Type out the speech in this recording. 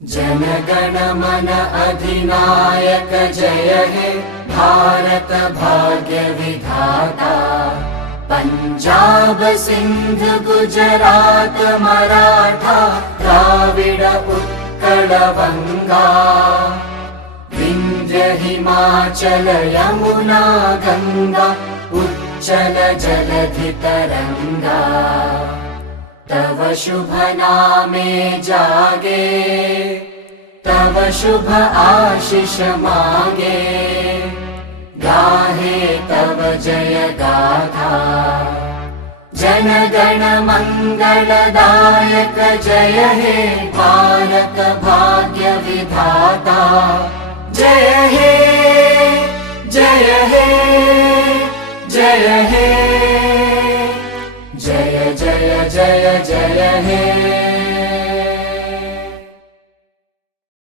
जन मन अधिनायक जय हे भारत भाग्य विधाता। पंजाब सिंध गुजरात मराठा द्राविड उत्कल बंगा। विंध्य हिमाचल यमुना गंगा उच्चल जलधि तरंगा। तव शुभ नामे जागे तव शुभ आशीष मांगे। गाहे तव जय गाथा जन गण मंगलदायक जय हे भारत